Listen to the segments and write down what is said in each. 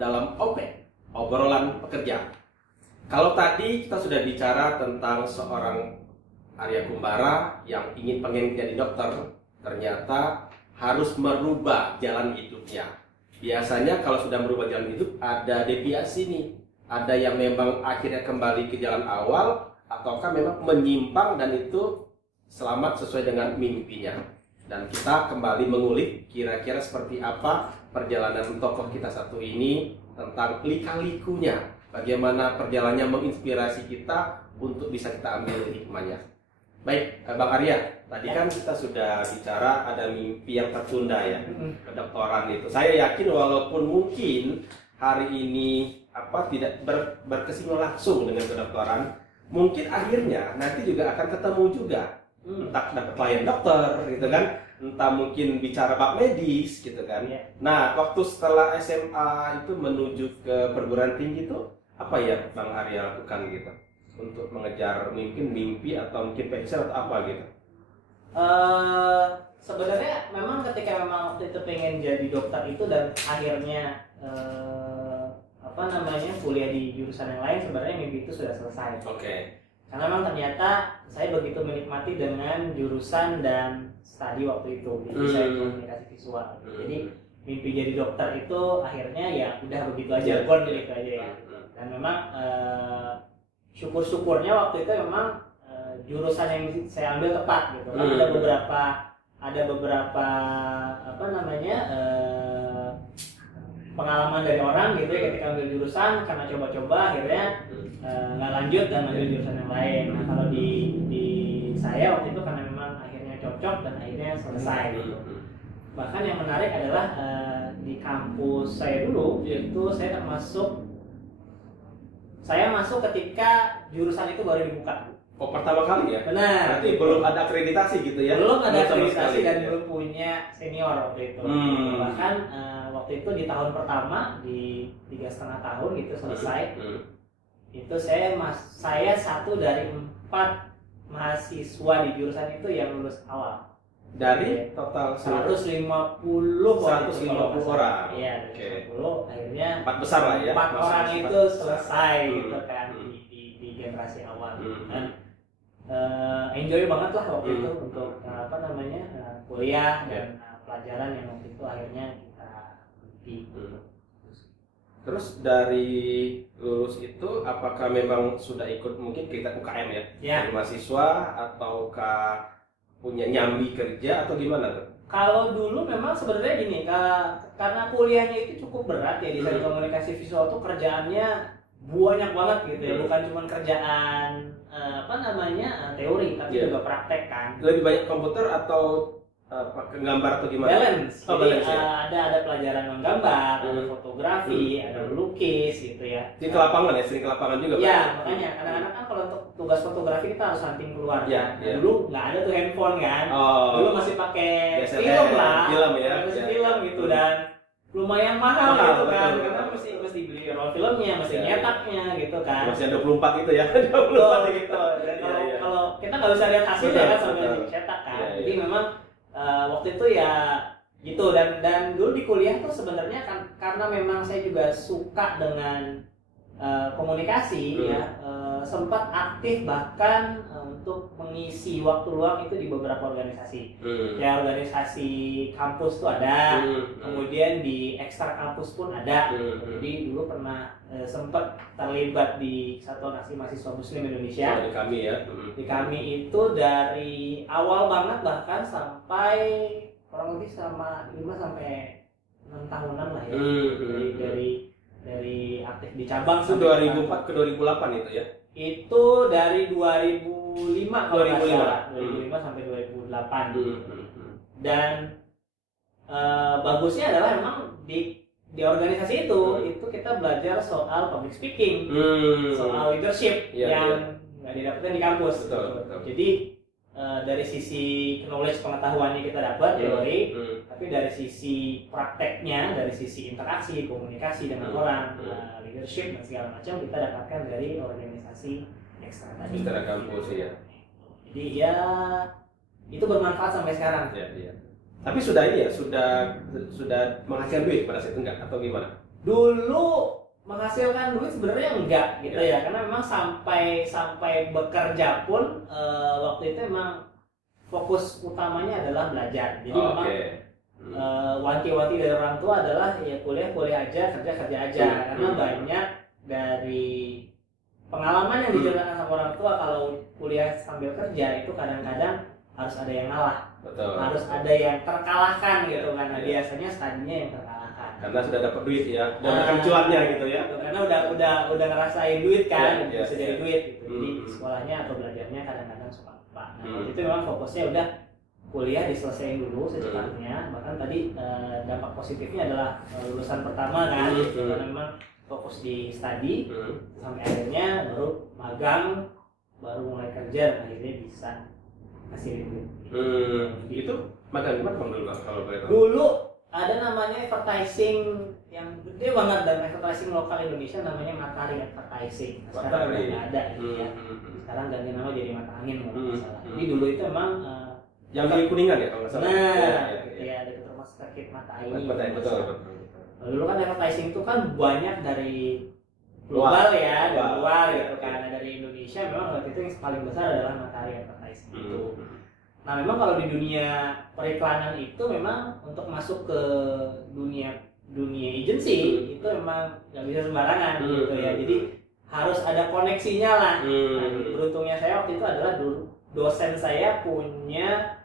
dalam OP, obrolan pekerja. Kalau tadi kita sudah bicara tentang seorang Arya Kumbara yang pengen jadi dokter, ternyata harus merubah jalan hidupnya. Biasanya kalau sudah merubah jalan hidup ada deviasi nih. Ada yang memang akhirnya kembali ke jalan awal, ataukah memang menyimpang dan itu selamat sesuai dengan mimpinya. Dan kita kembali mengulik kira-kira seperti apa perjalanan tokoh kita satu ini tentang lika-likunya. Bagaimana perjalanannya menginspirasi kita untuk bisa kita ambil hikmahnya. Baik, Bang Arya, tadi kan kita sudah bicara ada mimpi yang tertunda ya, kedokteran itu. Saya yakin walaupun mungkin hari ini tidak berkesinambungan langsung dengan kedokteran, mungkin akhirnya nanti juga akan ketemu juga. Entah dapat klien dokter gitu kan, entah mungkin bicara bab medis gitu kan. Nah, waktu setelah SMA itu menuju ke perguruan tinggi itu apa ya Bang Arya lakukan gitu untuk mengejar mungkin mimpi atau mungkin passion atau apa gitu? Sebenarnya memang ketika memang waktu itu pengen jadi dokter itu dan akhirnya kuliah di jurusan yang lain, sebenarnya mimpi itu sudah selesai. Oke. Karena memang ternyata saya begitu menikmati dengan jurusan dan studi waktu itu. Jadi saya komunikasi visual. Jadi mimpi jadi dokter itu akhirnya ya udah begitu aja, begitu aja ya. Dan memang syukur-syukurnya waktu itu memang jurusan yang saya ambil tepat gitu. Kan ada beberapa pengalaman dari orang gitu ya ketika ambil jurusan, karena coba-coba akhirnya nggak lanjut dan ambil jurusan yang lain. Nah, kalau di saya waktu itu karena memang akhirnya cocok dan akhirnya selesai gitu. Bahkan yang menarik adalah di kampus saya dulu itu saya masuk ketika jurusan itu baru dibuka. Oh, pertama kali ya? Benar. Berarti belum ada akreditasi gitu ya? Belum ada akreditasi dan belum punya senior waktu itu. Bahkan waktu itu di tahun pertama di 3,5 tahun gitu selesai. Itu saya satu dari 4 mahasiswa di jurusan itu yang lulus awal. Dari total 150 orang. Iya, dari 150 akhirnya 4 besar lah ya. 4 orang itu selesai gitu kan di generasi awal. Dan enjoy banget lah waktu itu untuk kuliah dan pelajaran yang waktu itu akhirnya kita ikuti. Terus dari lulus itu apakah memang sudah ikut mungkin kita UKM ya? Dari mahasiswa ataukah punya nyambi kerja atau gimana tuh? Kalau dulu memang sebenarnya gini, karena kuliahnya itu cukup berat ya, di komunikasi visual tuh kerjaannya banyak banget gitu ya, bukan cuma kerjaan teori tapi juga praktek kan. Lebih banyak komputer atau gambar atau gimana? Balance. Jadi ya? ada pelajaran menggambar, ada fotografi, ada melukis gitu ya. Di lapangan ya, sering ke lapangan juga. Ya, makanya kadang-kadang kan kalau untuk tugas fotografi kita harus hunting keluar. Dulu nggak ada tuh handphone kan. Dulu masih pakai film lah. Film gitu dan lumayan mahal gitu kan, karena mesti beli roll filmnya, mesti nyetaknya gitu kan. Masih ada 24 gitu ya. 24 gitu. Dan kalau kita nggak bisa lihat hasilnya kan sampai dicetak kan. Jadi memang waktu itu ya gitu, dan dulu di kuliah tuh sebenarnya kan karena memang saya juga suka dengan komunikasi ya, sempat aktif bahkan untuk mengisi waktu luang itu di beberapa organisasi. Ya, organisasi kampus tuh ada, kemudian di ekstra kampus pun ada. Jadi dulu pernah sempat terlibat di Satuan Aksi Mahasiswa Muslim Indonesia. Di kami ya. Di kami itu dari awal banget bahkan sampai kurang lebih sama 5 sampai 6 tahunan lah ya. Dari aktif di cabang itu 2004 ke 2008 itu ya? Itu dari 2005 kalau nggak salah, 2005 sampai 2008. Dan bagusnya adalah memang di organisasi itu kita belajar soal public speaking, soal leadership yang nggak didapatkan di kampus. Betul. Jadi dari sisi knowledge pengetahuannya kita dapat teori, tapi dari sisi prakteknya, dari sisi interaksi, komunikasi dengan orang, leadership dan segala macam kita dapatkan dari organisasi ekstra tadi. Ekstra kampus ya. Jadi ya itu bermanfaat sampai sekarang. Iya. Tapi sudah ini ya, sudah menghasilkan duit pada saat itu enggak atau gimana? Dulu menghasilkan duit sebenarnya enggak gitu ya, karena memang sampai bekerja pun waktu itu memang fokus utamanya adalah belajar. Jadi memang wanti-wanti dari orang tua adalah ya kuliah aja, kerja aja, karena banyak dari pengalaman yang diceritakan sama orang tua kalau kuliah sambil kerja itu kadang-kadang harus ada yang ngalah. Betul. Harus ada yang terkalahkan gitu karena biasanya studinya yang terkalahkan. Karena sudah dapat duit ya, dan makan cuannya gitu ya. Karena udah ngerasain duit kan, bisa jadi duit gitu. Jadi Hmm. sekolahnya atau belajarnya kadang-kadang suka lupa. Nah, waktu itu memang fokusnya udah kuliah diselesaikan dulu secepatnya. Bahkan tadi dampak positifnya adalah lulusan pertama kan, karena memang fokus di studi sampai akhirnya baru magang, baru mulai kerja dan akhirnya bisa hasilin duit. Itu magang gimana Bang dulu Bang, kalau boleh tahu? Dulu ada namanya advertising yang gede banget dan advertising lokal Indonesia namanya Matahari Advertising. Nah, sekarang udah nggak ada gitu ya. Sekarang ganti nama jadi Mata Angin kalau nggak salah. Jadi dulu itu emang yang di Kuningan ya kalau nggak salah. ya dekat rumah sakit Mata Angin. Betul. Dulu kan advertising itu kan banyak dari global ya, dari luar gitu kan. Dari Indonesia memang waktu itu yang paling besar adalah Matahari Advertising itu. Nah memang kalau di dunia periklanan itu memang untuk masuk ke dunia agency itu memang nggak bisa sembarangan gitu ya. Jadi harus ada koneksinya lah. Nah, beruntungnya saya waktu itu adalah dosen saya punya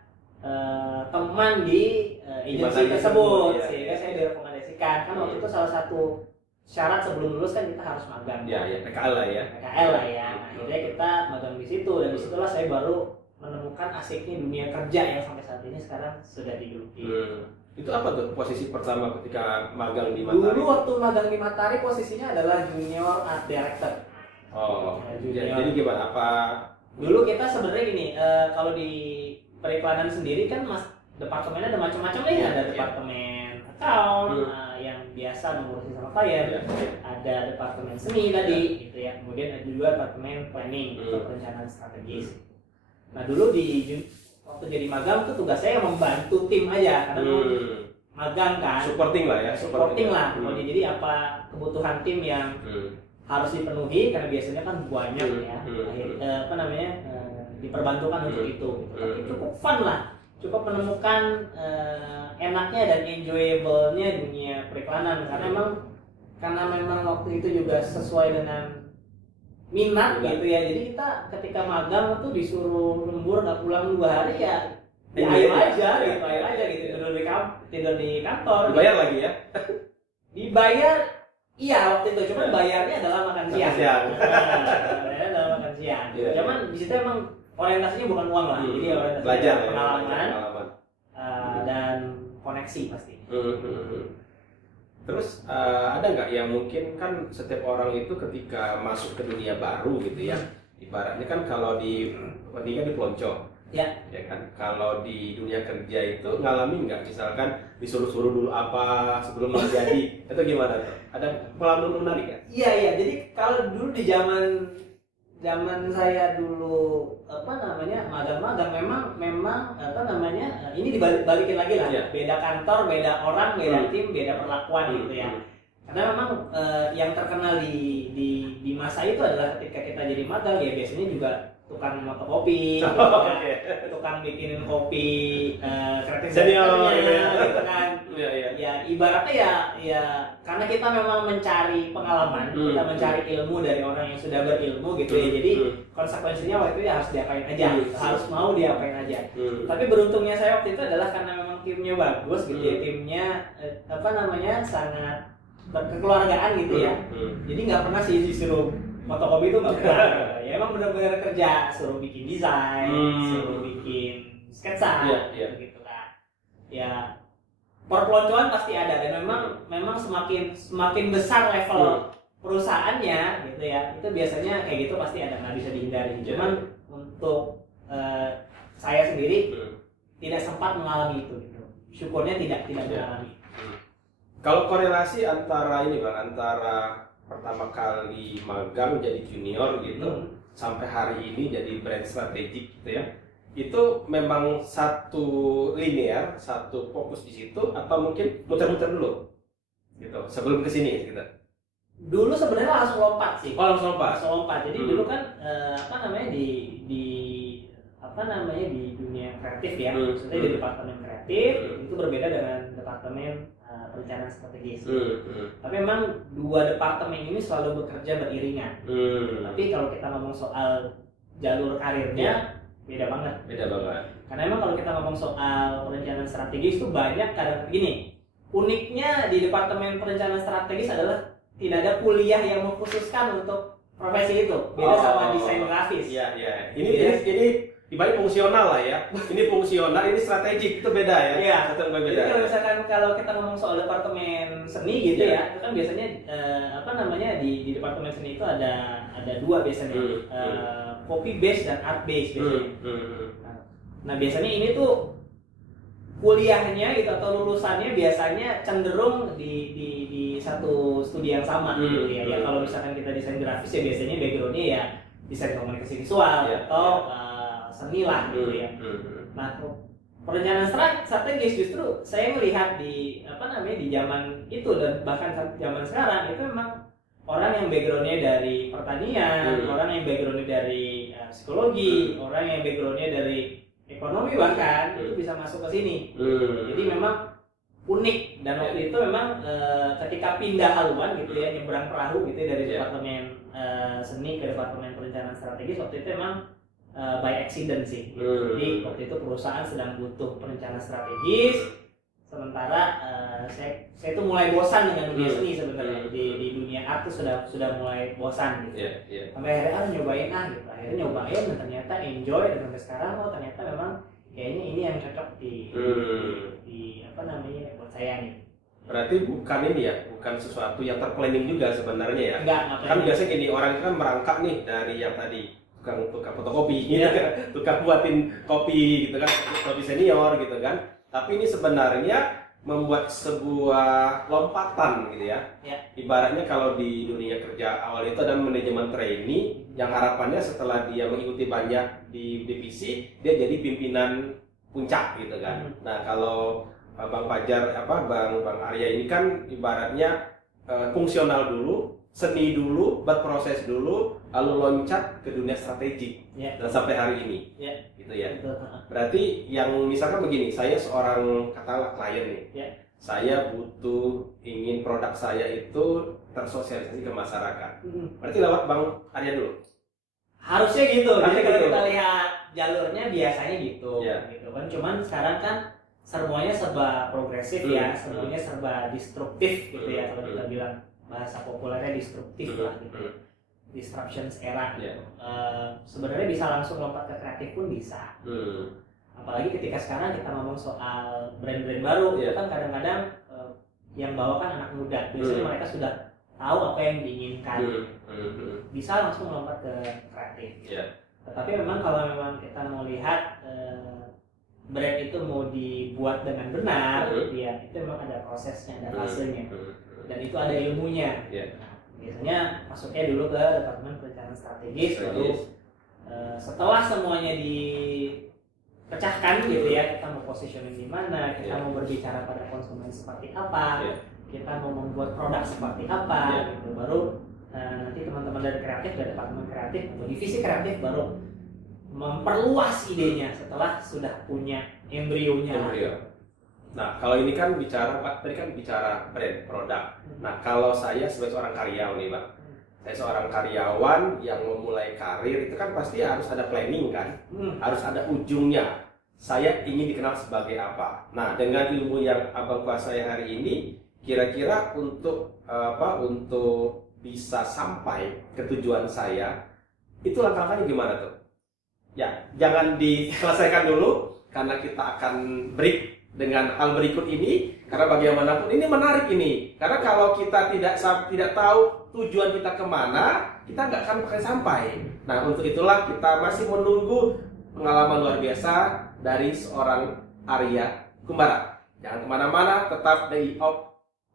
teman di agency tersebut sehingga saya direkomendasikan. Kan waktu itu salah satu syarat sebelum lulus kan kita harus magang. Ya, PKL lah ya. Nah, akhirnya kita magang di situ dan disitulah saya baru menemukan asiknya dunia kerja yang sampai saat ini sekarang sudah digeluti. Itu apa tuh posisi pertama ketika magang di Matahari? Dulu waktu magang di Matahari posisinya adalah junior art director. Jadi gimana? Apa? Dulu kita sebenarnya gini, kalau di periklanan sendiri kan departemennya ada macam-macam nih. Ada departemen account yang biasa mengurusi sama klien, ada departemen seni tadi, gitu ya. Kemudian ada juga departemen planning atau perencanaan strategis. Nah dulu waktu jadi magang tuh tugas saya membantu tim aja karena magang kan. Supporting lah ya. Supporting lah. Jadi apa kebutuhan tim yang harus dipenuhi karena biasanya kan banyak ya. Diperbantukan untuk itu. Tapi cukup fun lah. Cukup menemukan enaknya dan enjoyable-nya dunia periklanan karena memang waktu itu juga sesuai dengan minat gitu ya. Jadi kita ketika magang tuh disuruh lembur nggak pulang 2 hari ya ayo aja gitu tidur di kantor. Dibayar lagi ya? Dibayar iya waktu itu, cuman bayarnya adalah makan siang. Bayarnya adalah makan siang. Cuman di situ emang orientasinya bukan uang lah. Jadi orientasinya belajar pengalaman dan koneksi pasti. Terus ada nggak yang mungkin kan setiap orang itu ketika masuk ke dunia baru gitu ya, ibaratnya kan kalau di pendidikan di pelonco, ya kan. Kalau di dunia kerja itu ngalamin nggak misalkan disuruh-suruh dulu apa sebelum menjadi itu gimana tuh? Ada pengalaman menarik kan? Iya. Jadi kalau dulu di zaman saya dulu magang memang ini dibalikin lagi lah. Beda kantor, beda orang, beda tim, beda perlakuan gitu ya. Karena memang yang terkenal di masa itu adalah ketika kita jadi magang ya biasanya juga tukang fotokopi, tukang bikinin kopi kreatif senior gitu kan. Ya ibaratnya ya karena kita memang mencari pengalaman, kita mencari ilmu dari orang yang sudah berilmu gitu ya. Jadi konsekuensinya waktu itu ya harus diapain aja, harus mau diapain aja. Tapi beruntungnya saya waktu itu adalah karena memang timnya bagus gitu ya, timnya sangat berkekeluargaan gitu ya. Jadi nggak pernah sih disuruh fotokopi itu nggak pernah. Ya emang benar-benar kerja, suruh bikin desain, suruh bikin sketsa, gitu kan. Ya perpeloncoan pasti ada dan memang semakin besar level perusahaannya gitu ya, itu biasanya kayak gitu pasti ada, nggak bisa dihindari. Cuman untuk saya sendiri tidak sempat mengalami itu gitu. Syukurnya tidak mengalami. Kalau korelasi antara antara pertama kali magang jadi junior gitu sampai hari ini jadi brand strategik gitu ya, itu memang satu linear, satu fokus di situ atau mungkin muter-muter dulu? gitu sebelum ke sini gitu. Dulu sebenarnya langsung lompat sih. Oh, langsung lompat. Jadi dulu kan di dunia kreatif ya, maksudnya di departemen kreatif itu berbeda dengan departemen perencanaan strategis. Tapi memang dua departemen ini selalu bekerja beriringan. Tapi kalau kita ngomong soal jalur karirnya beda banget. Karena memang kalau kita ngomong soal perencanaan strategis itu banyak kadang begini. Uniknya di departemen perencanaan strategis adalah tidak ada kuliah yang mengkhususkan untuk profesi itu. Beda sama desain grafis. Iya. Ini dibalik fungsional lah ya. Ini fungsional, ini strategik, itu beda ya. Iya. Beda. Jadi kalau misalkan kalau kita ngomong soal departemen seni gitu ya, itu kan biasanya di departemen seni itu ada dua biasanya, copy base dan art base biasanya. Nah biasanya ini tuh kuliahnya gitu atau lulusannya biasanya cenderung di satu studi yang sama gitu ya. Ya kalau misalkan kita desain grafis ya biasanya backgroundnya ya desain komunikasi visual atau seni lah gitu ya. Nah, perencanaan strategis justru saya melihat di zaman itu dan bahkan zaman sekarang itu memang orang yang backgroundnya dari pertanian, orang yang backgroundnya dari psikologi, orang yang backgroundnya dari ekonomi bahkan itu bisa masuk ke sini. Jadi memang unik dan waktu itu memang ketika pindah haluan gitu ya, nyebrang perahu gitu ya, dari departemen seni ke departemen perencanaan strategis waktu itu memang by accident sih gitu. Jadi waktu itu perusahaan sedang butuh perencana strategis, sementara saya tuh mulai bosan dengan dunia seni sebenarnya. Di dunia art tuh sudah mulai bosan gitu. Sampai akhirnya nyobain gitu. Akhirnya nyobain dan ternyata enjoy, dan sampai sekarang ternyata memang kayaknya ini yang cocok di buat saya nih. Berarti bukan ini ya, bukan sesuatu yang terplanning juga sebenarnya ya. Enggak. Kan biasanya gini, orang itu kan merangkak nih dari yang tadi tukang fotokopi gitu kan, tukang buatin kopi gitu kan, kopi senior gitu kan. Tapi ini sebenarnya membuat sebuah lompatan gitu ya. Ibaratnya kalau di dunia kerja awal itu ada manajemen trainee yang harapannya setelah dia mengikuti banyak di divisi dia jadi pimpinan puncak gitu kan. Nah kalau Bang Fajar Bang Arya ini kan ibaratnya fungsional dulu, seni dulu, berproses dulu, lalu loncat ke dunia strategik dan sampai hari ini, gitu ya. Berarti yang misalkan begini, saya seorang katakanlah klien nih, saya ingin produk saya itu tersosialisasi ke masyarakat. Berarti lewat Bang Arya dulu. Harusnya gitu. Jadi kalau kita lihat jalurnya biasanya gitu kan. Cuman sekarang kan semuanya serba progresif ya, semuanya serba destruktif gitu ya, kalau kita bilang bahasa populernya destruktif lah gitu. Disruptions era gitu. Sebenarnya bisa langsung lompat ke kreatif pun bisa. Apalagi ketika sekarang kita ngomong soal brand-brand baru, itu kan kadang-kadang yang bawa kan anak muda. Biasanya mereka sudah tahu apa yang diinginkan. Bisa langsung lompat ke kreatif. Tetapi memang kalau memang kita mau lihat brand itu mau dibuat dengan benar, ya itu memang ada prosesnya, ada fasenya. Dan itu ada ilmunya. Nah, biasanya masuknya dulu ke departemen perencanaan strategis, lalu setelah semuanya dipecahkan gitu ya, kita mau positioning di mana, kita mau berbicara pada konsumen seperti apa, kita mau membuat produk seperti apa, gitu. Baru nanti teman-teman dari kreatif, dari departemen kreatif atau divisi kreatif baru memperluas idenya setelah sudah punya embrionya. Nah, kalau ini kan tadi kan bicara brand, produk. Nah, kalau saya sebagai seorang karyawan nih, Pak. Saya seorang karyawan yang memulai karir, itu kan pasti harus ada planning kan? Harus ada ujungnya. Saya ingin dikenal sebagai apa? Nah, dengan ilmu yang Abang kuasai hari ini, kira-kira untuk bisa sampai ke tujuan saya, itu langkah-langkahnya gimana tuh? Ya, jangan diselesaikan dulu, karena kita akan break dengan hal berikut ini, karena bagaimanapun ini menarik ini. Karena kalau kita tidak tahu tujuan kita kemana, kita nggak akan sampai. Nah, untuk itulah kita masih menunggu pengalaman luar biasa dari seorang Arya Kumbara. Jangan kemana-mana, tetap di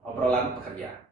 obrolan pekerja.